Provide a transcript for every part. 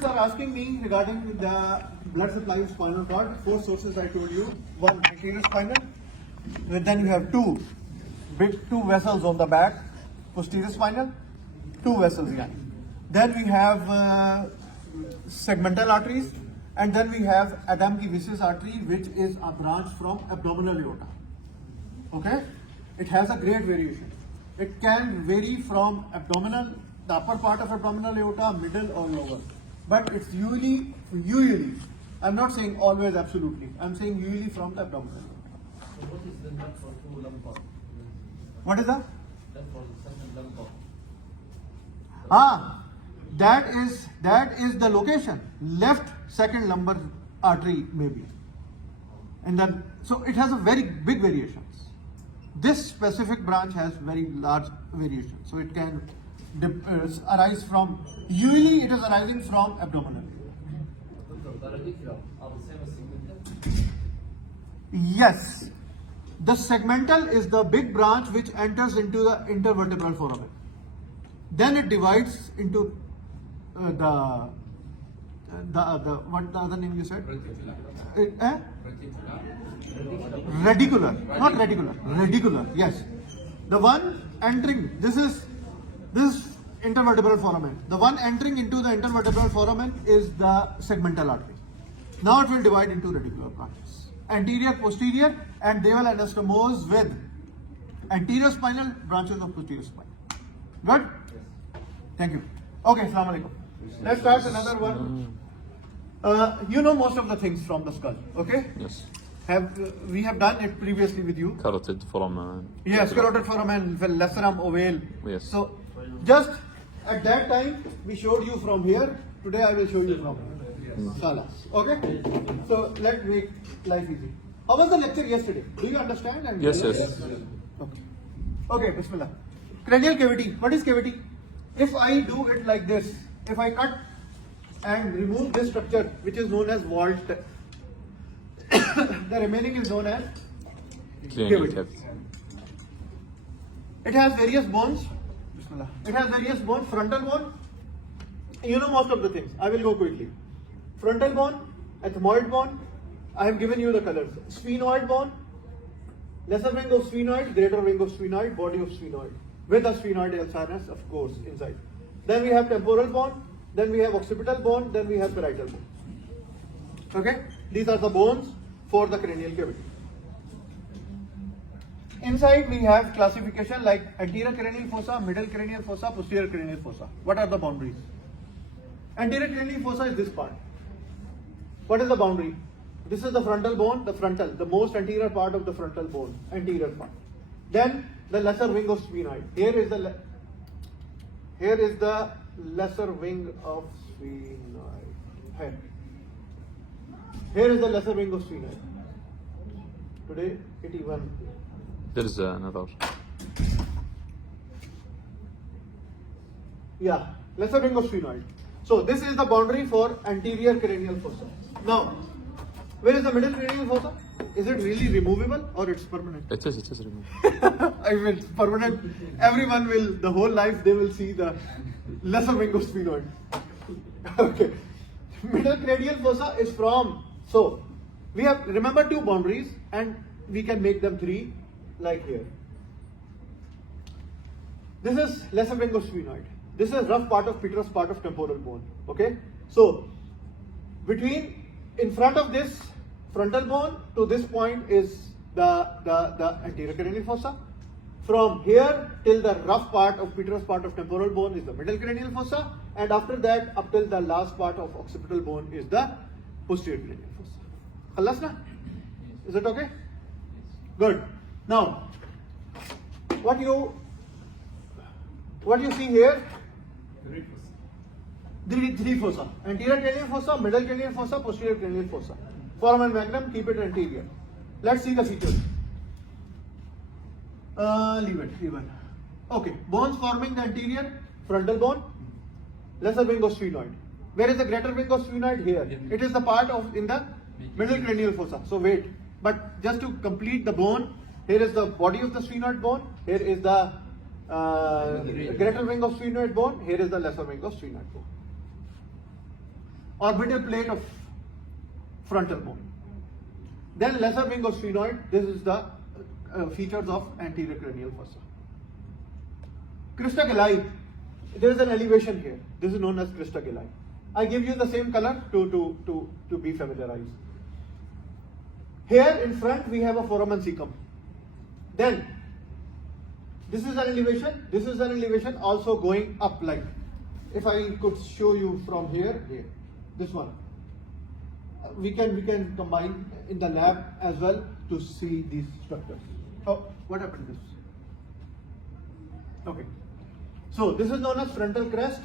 Are asking me regarding the blood supply of spinal cord. 4 sources I told you. One anterior spinal. Then you have two vessels on the back. Posterior spinal. 2 vessels again. Then we have segmental arteries, and then we have Adam-Viscous artery, which is a branch from abdominal aorta. Okay, it has a great variation. It can vary from abdominal, the upper part of abdominal aorta, middle or lower. But it's usually, I'm not saying always absolutely, I'm saying usually from the abdominal aorta. So what is the nut for two lumbar? What is that? Nut for the second lumbar. That is the location. Left second lumbar artery maybe. And then, so it has a very big variations. This specific branch has very large variation. So it can arise from, usually it is arising from abdominal. Theoritical are the same as segmental? Yes. The segmental is the big branch which enters into the intervertebral foramen. Then it divides into what the other name you said? Radicular, not reticular, radicular, yes. The one entering, this is intervertebral foramen. The one entering into the intervertebral foramen is the segmental artery. Now it will divide into radicular branches. Anterior, posterior, and they will anastomose with anterior spinal branches of posterior spine. Good? Thank you. Okay, Assalamu alaikum. Let's start another one. You know most of the things from the skull, okay? Yes. We have done it previously with you. Carotid foramen. Yes, carotid foramen, lacerum, ovale. Yes. So, just at that time, we showed you from here. Today, I will show you from here. Salas. Okay? So, let's make life easy. How was the lecture yesterday? Do you understand? And Yes. Okay. Okay, Bismillah. Cranial cavity. What is cavity? If I do it like this, if I cut and remove this structure, which is known as vault, the remaining is known as cavity. It has various bones. Bismillah. It has various bones. Frontal bone. You know most of the things. I will go quickly. Frontal bone, ethmoid bone. I have given you the colors. Sphenoid bone, lesser wing of sphenoid, greater wing of sphenoid, body of sphenoid, with a sphenoid sinus, of course, inside. Then we have temporal bone. Then we have occipital bone. Then we have parietal bone. Okay, these are the bones for the cranial cavity. Inside we have classification like anterior cranial fossa, middle cranial fossa, posterior cranial fossa. What are the boundaries? Anterior cranial fossa is this part. What is the boundary? This is the frontal bone, the most anterior part of the frontal bone, anterior part. Then the lesser wing of sphenoid. Here is the lesser wing of sphenoid. Here is the lesser wing of sphenoid. Today, 81. There is another. Yeah, lesser wing of sphenoid. So this is the boundary for anterior cranial fossa. Now, where is the middle cranial fossa? Is it really removable or it's permanent? It is removed. I mean, it's permanent. Everyone will, the whole life, they will see the lesser wing of sphenoid. Okay. Middle cranial fossa is from, so we have, remember 2 boundaries and we can make them 3 like here. This is lesser wing of sphenoid. This is rough part of petrous part of temporal bone. Okay. So between, in front of this frontal bone to this point is the anterior cranial fossa. From here till the rough part of petrous part of temporal bone is the middle cranial fossa, and after that up till the last part of occipital bone is the posterior cranial fossa. Khalasna? Is it okay? Good. Now, what you see here? Three fossa. Anterior cranial fossa, middle cranial fossa, posterior cranial fossa. Foramen magnum, keep it anterior. Let's see the features. Leave it. Okay, bones forming the anterior frontal bone, lesser wing of sphenoid. Where is the greater wing of sphenoid? Here. It is the part of in the middle cranial fossa. So wait, but just to complete the bone, here is the body of the sphenoid bone. Here is the greater wing of sphenoid bone. Here is the lesser wing of sphenoid bone. orbital plate of frontal bone. Then lesser wing of sphenoid. This is the features of anterior cranial fossa. Crista galli. There is an elevation here. This is known as crista galli. I give you the same color to be familiarized. Here in front we have a foramen cecum. Then this is an elevation. This is an elevation also going up like. If I could show you from here, this one. We can combine in the lab as well to see these structures. Oh, what happened to this? Okay. So this is known as frontal crest,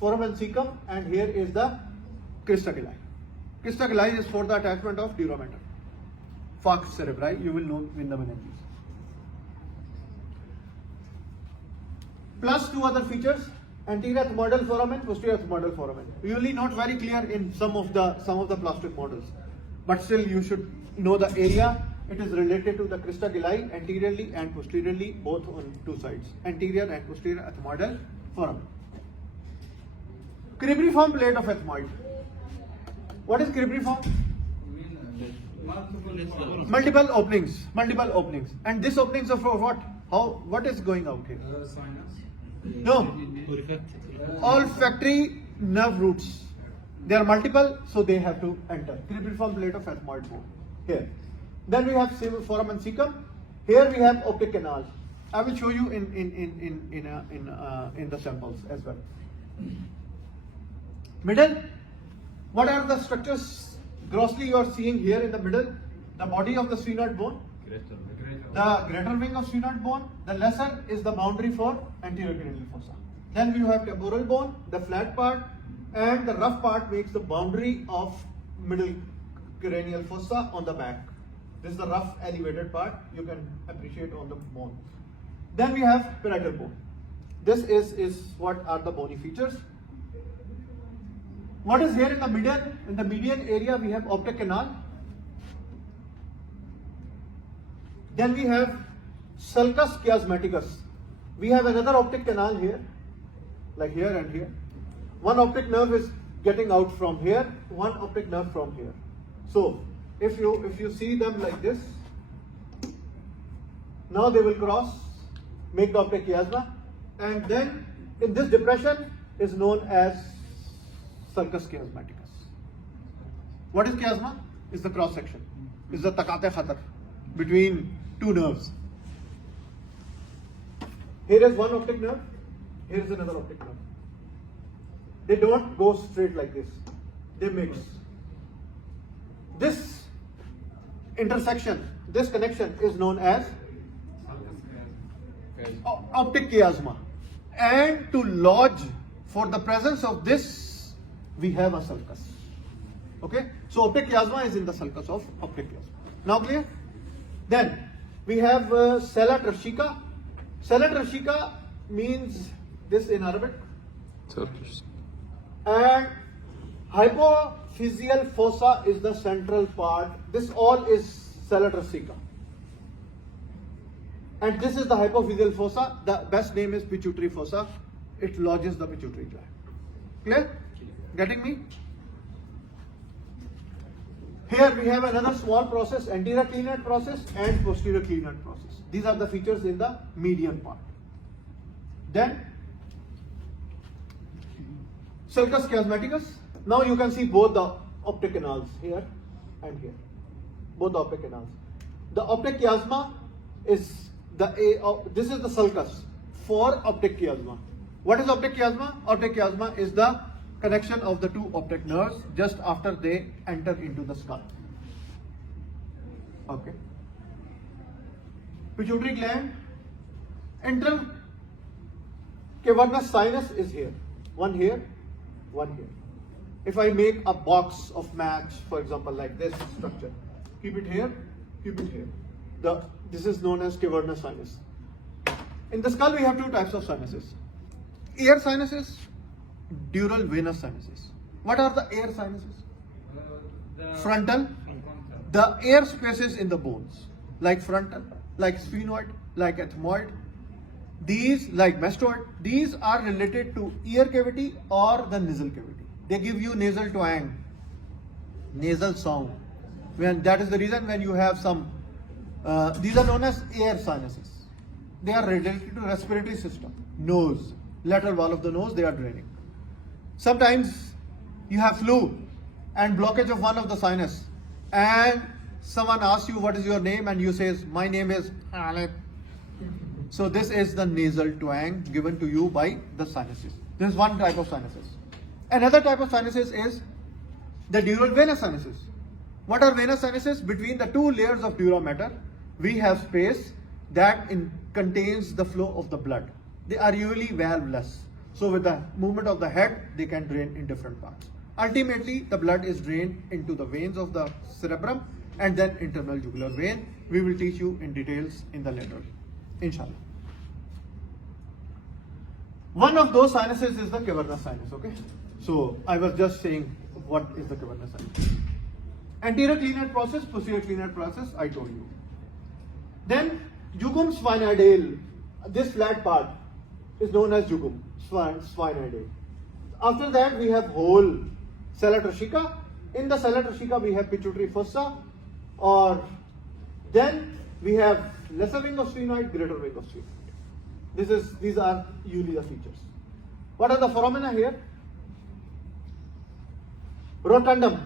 foramen cecum, and here is the crista galli. Crista galli is for the attachment of dura mater. Falx cerebri, you will know in the meninges. Plus two other features: anterior ethmoidal foramen, posterior ethmoidal foramen. Usually not very clear in some of the plastic models, but still you should know the area. It is related to the crista galli anteriorly and posteriorly, both on two sides, anterior and posterior ethmoidal foramen. Cribriform plate of ethmoid. What is cribriform? Multiple openings. And this openings are for what? What is going out here? No. Olfactory nerve roots. They are multiple, so they have to enter. Cribriform plate of ethmoid bone. Here. Then we have foramen cecum. Here we have optic canal. I will show you in the samples as well. Middle. What are the structures grossly you are seeing here in the middle? The body of the sphenoid bone. The greater wing of sphenoid bone. The lesser is the boundary for anterior cranial fossa. Then we have temporal bone, the flat part, and the rough part makes the boundary of middle cranial fossa on the back. This is the rough elevated part you can appreciate on the bone. Then we have parietal bone. This is what are the bony features. What is here in the middle? In the median area we have optic canal. Then we have sulcus chiasmaticus. We have another optic canal here, like here and here. One optic nerve is getting out from here, one optic nerve from here. So if you see them like this, now they will cross, make the optic chiasma, and then in this depression is known as sulcus chiasmaticus. What is chiasma? Is the cross section. Is the takate khatar between two nerves. Here is one optic nerve, here is another optic nerve. They don't go straight like this, they mix. This intersection, this connection is known as optic chiasma. And to lodge, for the presence of this, we have a sulcus. Okay, so optic chiasma is in the sulcus of optic chiasma. Now clear? Then we have sella tracheica. Sella tracheica means this in Arabic. Turkish. And hypophyseal fossa is the central part. This all is sella tracheica. And this is the hypophyseal fossa. The best name is pituitary fossa. It lodges the pituitary gland. Clear? Getting me? Here we have another small process, anterior cleaned process and posterior cleaned process. These are the features in the median part. Then sulcus chiasmaticus. Now you can see both the optic canals here and here. Both the optic canals. The optic chiasma is this is the sulcus for optic chiasma. What is optic chiasma? Optic chiasma is the connection of the two optic nerves just after they enter into the skull. Okay. Pituitary gland. Internal cavernous sinus is here. One here, one here. If I make a box of match, for example, like this structure, keep it here, keep it here. This is known as cavernous sinus. In the skull, we have two types of sinuses. Air sinuses, dural venous sinuses. What are the air sinuses? Frontal. The air spaces in the bones, like frontal, like sphenoid, like ethmoid. These, like mastoid, these are related to ear cavity or the nasal cavity. they give you nasal twang, nasal sound. That is the reason when you have some, these are known as air sinuses. They are related to respiratory system, nose, lateral wall of the nose, they are draining. Sometimes you have flu and blockage of one of the sinus, and someone asks you what is your name and you says my name is Alip. So this is the nasal twang given to you by the sinuses. This is one type of sinuses. Another type of sinuses is the dural venous sinuses. What are venous sinuses? Between the two layers of dura mater, we have space that contains the flow of the blood. They are usually valveless. So with the movement of the head, they can drain in different parts. Ultimately, the blood is drained into the veins of the cerebrum and then internal jugular vein. We will teach you in details in the later, inshallah. One of those sinuses is the cavernous sinus, okay? So I was just saying what is the cavernous sinus. Anterior cleaner process, posterior cleaner process, I told you. Then jugum sphenoidale, this flat part is known as jugum sphenoidale. After that we have whole sella trachea. In the sella trachea we have pituitary fossa, or then we have lesser wing of sphenoid, greater wing of sphenoid. These are usually the features. What are the foramina here? Rotundum,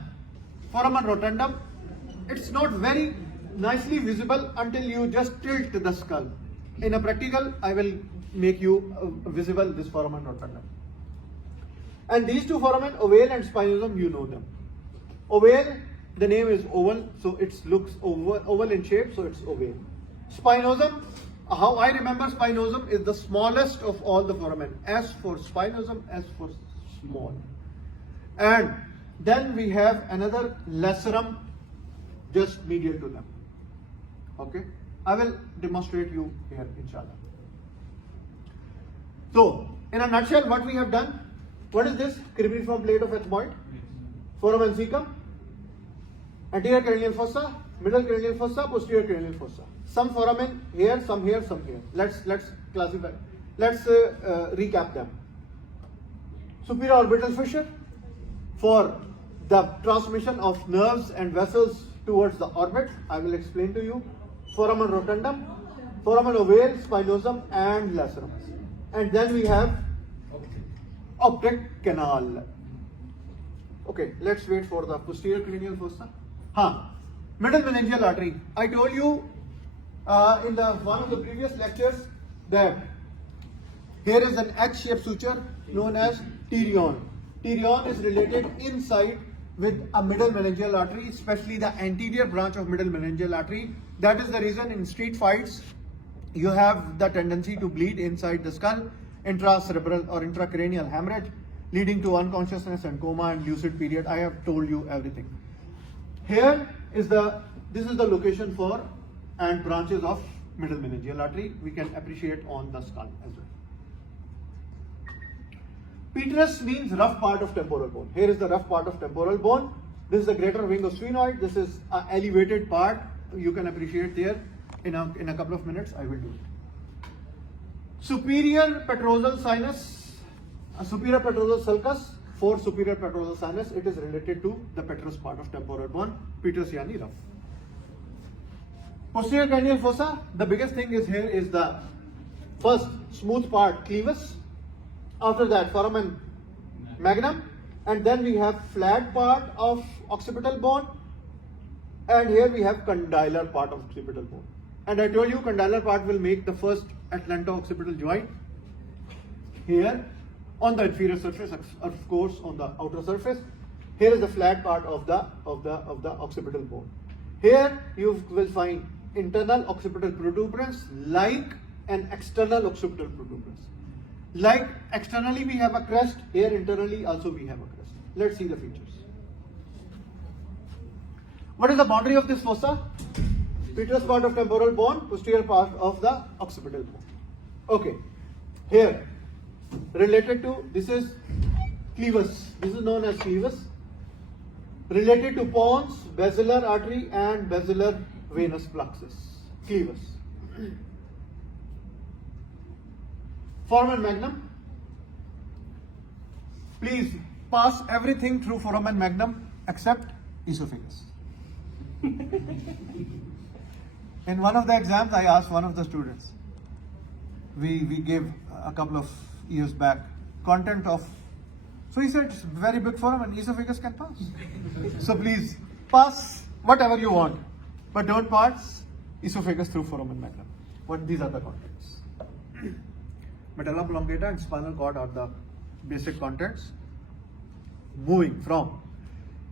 foramen rotundum. It's not very nicely visible until you just tilt the skull. In a practical, I will make you visible this foramen rotundum. And these two foramen, ovale and spinosum, you know them. Ovale, the name is oval, so it looks oval in shape, so it's ovale. Spinosum, how I remember spinosum is the smallest of all the foramen. S for spinosum, S for small. And then we have another lacerum just medial to them. Okay, I will demonstrate you here, inshallah. So, in a nutshell, what we have done, what is this? Cribriform plate of ethmoid, foramen cecum, anterior cranial fossa, middle cranial fossa, posterior cranial fossa. Some foramen here, some here, some here. Let's classify. Let's recap them. Superior orbital fissure for the transmission of nerves and vessels towards the orbit. I will explain to you. Foramen rotundum, foramen ovale, spinosum, and lacerum. And then we have optic canal. Okay, let's wait for the posterior cranial fossa. Middle meningeal artery. I told you in one of the previous lectures that here is an H-shaped suture known as pterion. Pterion is related inside with a middle meningeal artery, especially the anterior branch of middle meningeal artery. That is the reason in street fights you have the tendency to bleed inside the skull, intracerebral or intracranial hemorrhage, leading to unconsciousness and coma and lucid period. I have told you everything. Here is this is the location for and branches of middle meningeal artery. We can appreciate on the skull as well. Petrous means rough part of temporal bone. Here is the rough part of temporal bone. This is the greater wing of sphenoid. This is an elevated part. You can appreciate there in a couple of minutes. I will do it. Superior petrosal sinus, superior petrosal sulcus for superior petrosal sinus. It is related to the petrous part of temporal bone. Petrous yani rough. Posterior cranial fossa. The biggest thing is here is the first smooth part, clavus. After that, foramen magnum, and then we have flat part of occipital bone, and here we have condylar part of occipital bone. And I told you condylar part will make the first atlanto-occipital joint here on the inferior surface, of course on the outer surface. Here is the flat part of the occipital bone. Here you will find internal occipital protuberance like an external occipital protuberance. Like externally we have a crest, here internally also we have a crest. Let's see the features. What is the boundary of this fossa? Petrous part of temporal bone, posterior part of the occipital bone. Okay, here related to, this is clavus, this is known as clavus. Related to pons, basilar artery and basilar venous plexus, clavus. Foramen magnum. Please pass everything through foramen magnum except esophagus. In one of the exams, I asked one of the students, we gave a couple of years back, content of, so he said, it's very big foramen, esophagus can pass. So please, pass whatever you want, but don't pass esophagus through foramen magnum. What these are the contents. Medulla oblongata and spinal cord are the basic contents. Moving from,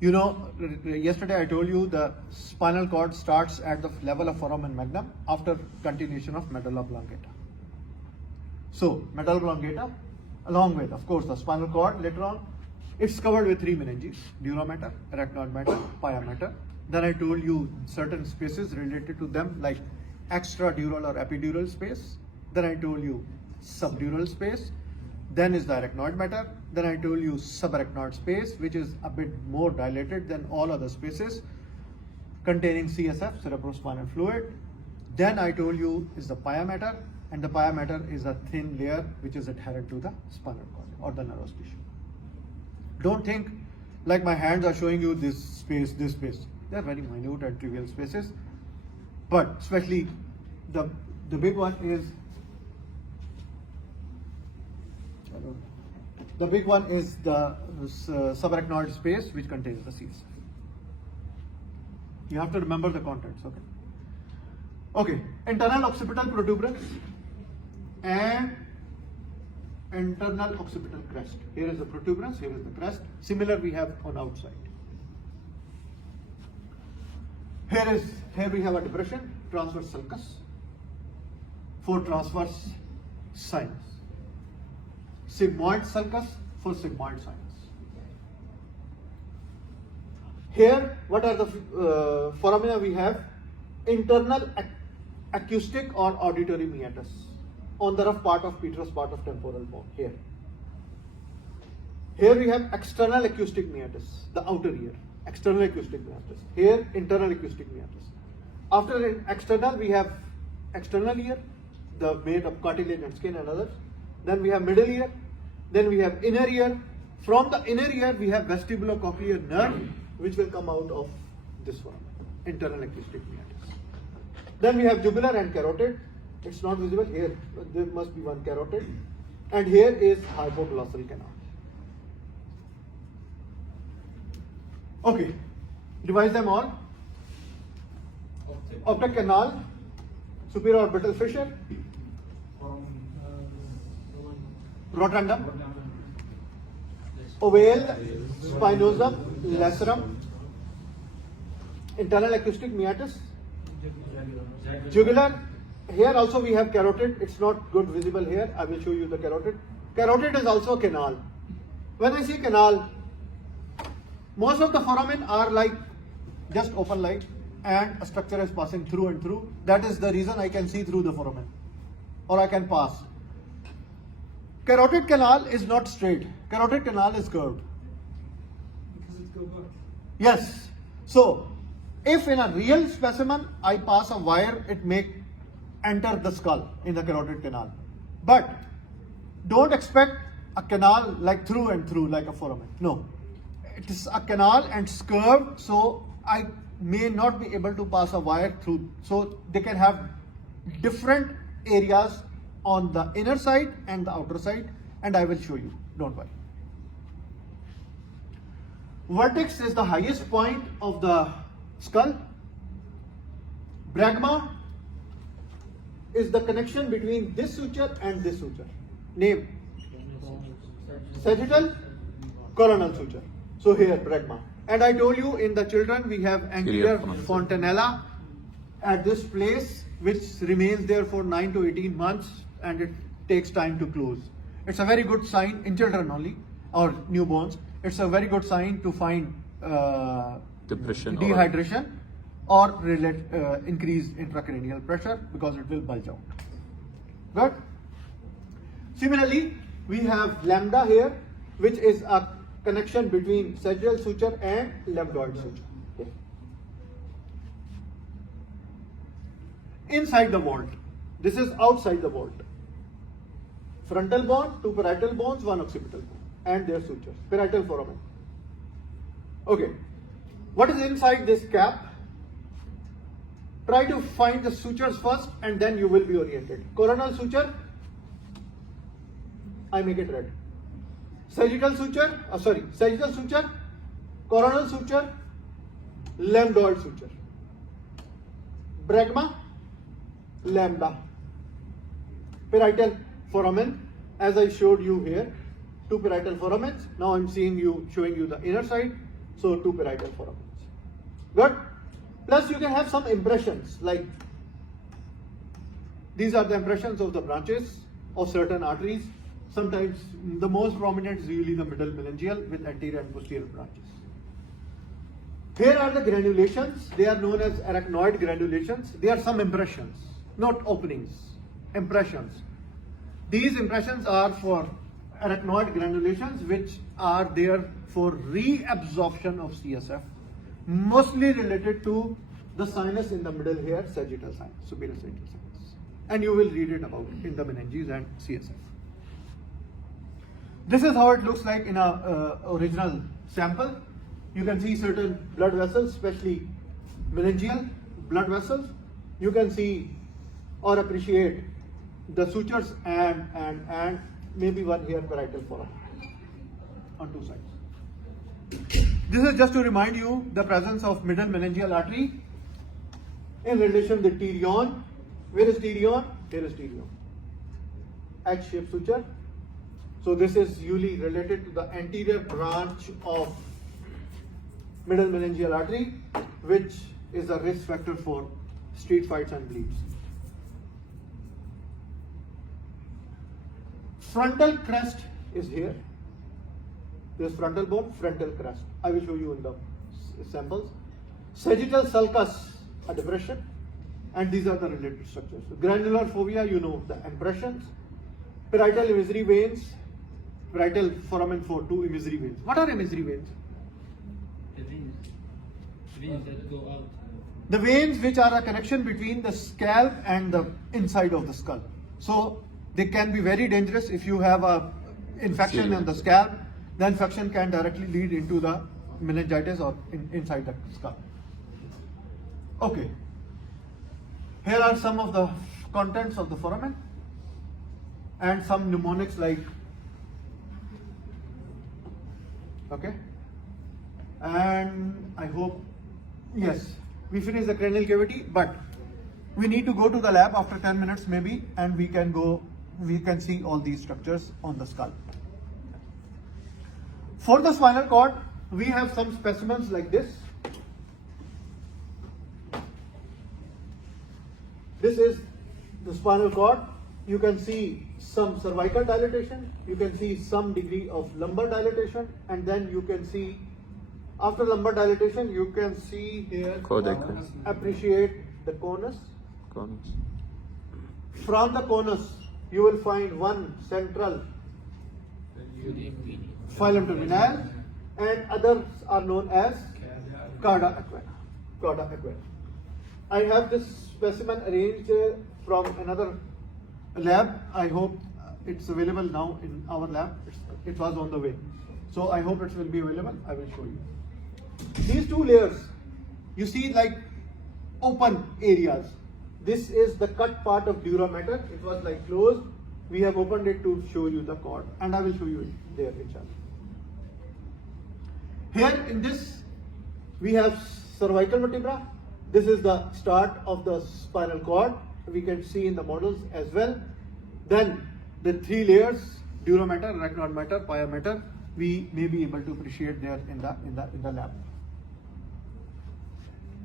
you know, yesterday I told you the spinal cord starts at the level of foramen magnum after continuation of medulla oblongata. So, medulla oblongata, along with, of course, the spinal cord later on, it's covered with three meninges: dura mater, arachnoid mater, pia mater. Then I told you certain spaces related to them, like extradural or epidural space. Then I told you subdural space. Then is the arachnoid mater. Then I told you subarachnoid space, which is a bit more dilated than all other spaces, containing CSF, cerebrospinal fluid. Then I told you is the pia mater, and the pia mater is a thin layer which is adherent to the spinal cord or the nervous tissue. Don't think like my hands are showing you this space, this space. They are very minute and trivial spaces, but especially the big one is the subarachnoid space, which contains the CSF. You have to remember the contents, okay? Okay, internal occipital protuberance and internal occipital crest. Here is the protuberance, here is the crest. Similar we have on outside. Here we have a depression, transverse sulcus, for transverse sinus. Sigmoid sulcus for sigmoid sinus. Here, what are the foramina we have? Internal acoustic or auditory meatus on the rough part of petrous part of temporal bone. Here we have external acoustic meatus, the outer ear. External acoustic meatus. Here, internal acoustic meatus. After external, we have external ear, the made of cartilage and skin and others. Then we have middle ear. Then we have inner ear. From the inner ear, we have vestibulocochlear nerve, which will come out of this one, internal acoustic meatus. Then we have jugular and carotid. It's not visible here, but there must be one carotid. And here is hypoglossal canal. Okay, revise them all. Optic canal, superior orbital fissure, rotundum, ovale, spinosum, lacerum, internal acoustic meatus, jugular. Here also we have carotid. It's not good visible here. I will show you the carotid. Carotid is also a canal. When I say canal, most of the foramen are like just open like, and a structure is passing through and through. That is the reason I can see through the foramen, or I can pass. Carotid canal is not straight. Carotid canal is curved. Because it's curved. Yes. So, if in a real specimen I pass a wire, it may enter the skull in the carotid canal. But don't expect a canal like through and through like a foramen. No. It is a canal and it's curved, so I may not be able to pass a wire through. So they can have different areas on the inner side and the outer side, and I will show you. Don't worry. Vertex is the highest point of the skull. Bregma is the connection between this suture and this suture. Name: sagittal coronal suture. So here, bregma. And I told you in the children we have anterior fontanella at this place, which remains there for 9 to 18 months, and it takes time to close. It's a very good sign in children only, or newborns. It's a very good sign to find depression, dehydration, or increased intracranial pressure, because it will bulge out. Good. Similarly, we have lambda here, which is a connection between sagittal suture and lambdoid suture. Okay. Inside the vault. This is outside the vault. Frontal bone, two parietal bones, one occipital bone. and their sutures. Parietal foramen. Okay. What is inside this cap? Try to find the sutures first and then you will be oriented. Coronal suture, I make it red. Sagittal suture, sagittal suture, coronal suture, lambdoid suture. Bregma, lambda. Parietal foramen, as I showed you here, two parietal foramens. Now I'm showing you the inner side, so two parietal foramens. Good? Plus you can have some impressions, like these are the impressions of the branches of certain arteries. Sometimes the most prominent is usually the middle meningeal with anterior and posterior branches. Here are the granulations. They are known as arachnoid granulations. They are some impressions, not openings, impressions. These impressions are for arachnoid granulations, which are there for reabsorption of CSF, mostly related to the sinus in the middle here, sagittal sinus, superior sagittal sinus. And you will read it about it in the meninges and CSF. This is how it looks like in a original sample. You can see certain blood vessels, especially meningeal blood vessels. You can see or appreciate the sutures and maybe one here parietal foramen on two sides. This is just to remind you the presence of middle meningeal artery in relation to pterion. Where is pterion? Here is pterion. H-shaped suture. So this is usually related to the anterior branch of middle meningeal artery, which is a risk factor for street fights and bleeds. Frontal crest is here. This frontal bone, frontal crest. I will show you in the samples. Sagittal sulcus, a depression, and these are the related structures. So granular fovea, you know the impressions. Parietal imagery veins, parietal foramen for two imagery veins. What are imagery veins? The veins that go out. The veins which are a connection between the scalp and the inside of the skull. So they can be very dangerous if you have a infection in the scalp. The infection can directly lead into the meningitis or inside the skull. Okay. Here are some of the contents of the foramen and some mnemonics like, okay, and I hope, yes, we finished the cranial cavity, but we need to go to the lab after 10 minutes maybe, and we can see all these structures on the skull. For the spinal cord, we have some specimens like this. This is the spinal cord. You can see some cervical dilatation, you can see some degree of lumbar dilatation, and then you can see, after lumbar dilatation, you can see here, appreciate the conus. From the conus, you will find one central phylum terminal, and others are known as cauda aquae. I have this specimen arranged from another lab. I hope it's available now in our lab. It was on the way. So I hope it will be available. I will show you. These two layers, you see like open areas. This is the cut part of dura mater. It was like closed. We have opened it to show you the cord, and I will show you it there, inshallah. Here in this, we have cervical vertebra. This is the start of the spinal cord. We can see in the models as well. Then the three layers, dura mater, arachnoid mater, pia mater, we may be able to appreciate there in the lab.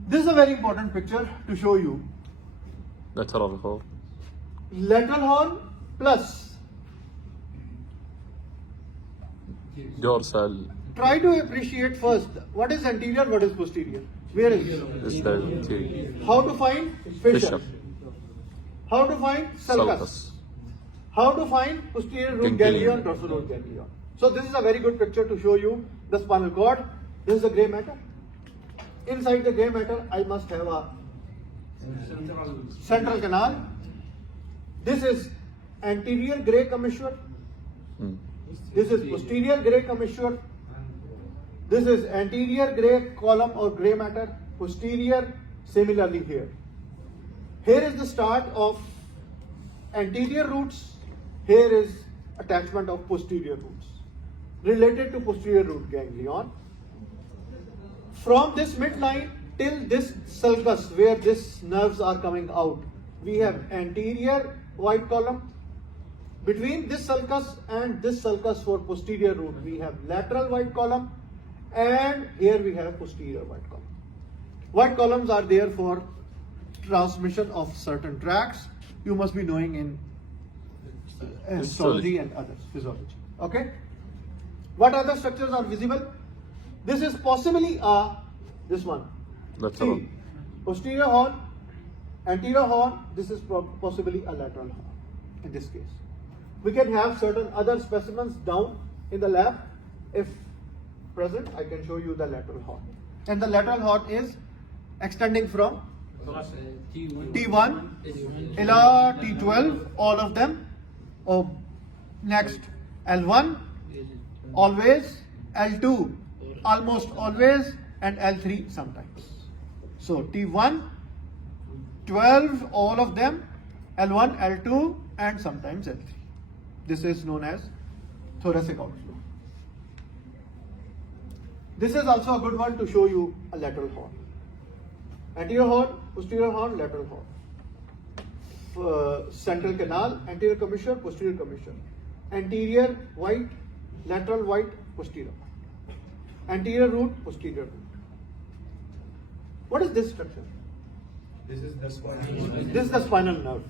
This is a very important picture to show you. Lateral horn. Lateral horn plus. Dorsal. Try to appreciate first what is anterior, what is posterior. Where is Is the anterior. How to find fissure? How to find sulcus? How to find posterior root ganglion, dorsal root ganglion? So this is a very good picture to show you the spinal cord. This is the grey matter. Inside the grey matter, I must have a central canal. This is anterior grey commissure. This is posterior gray commissure. This is anterior gray column or gray matter. Posterior, similarly here. Here is the start of anterior roots. Here is attachment of posterior roots related to posterior root ganglion. From this midline till this sulcus where these nerves are coming out, we have anterior white column. Between this sulcus and this sulcus for posterior root, we have lateral white column, and here we have posterior white column. White columns are there for transmission of certain tracts. You must be knowing in histology and others, physiology. Okay? What other structures are visible? This is possibly this one. Lateral. See, posterior horn, anterior horn, this is possibly a lateral horn in this case. We can have certain other specimens down in the lab. If present, I can show you the lateral horn. And the lateral horn is extending from T1, ila T12, all of them. Oh, next, L1, always, L2, almost always, and L3 sometimes. So T1, 12, all of them, L1, L2, and sometimes L3. This is known as thoracic outflow. This is also a good one to show you a lateral horn. Anterior horn, posterior horn, lateral horn. Central canal, anterior commissure, posterior commissure. Anterior white, lateral white, posterior. Anterior root, posterior root. What is this structure? This is the spinal. This is the spinal nerve.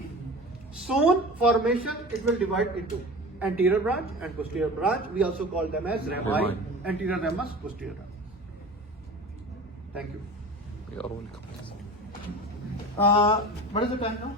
Soon formation, it will divide into anterior branch and posterior branch. We also call them as rami, Rami. anterior ramus, posterior ramus. Thank you. يرونكم. What is the time now?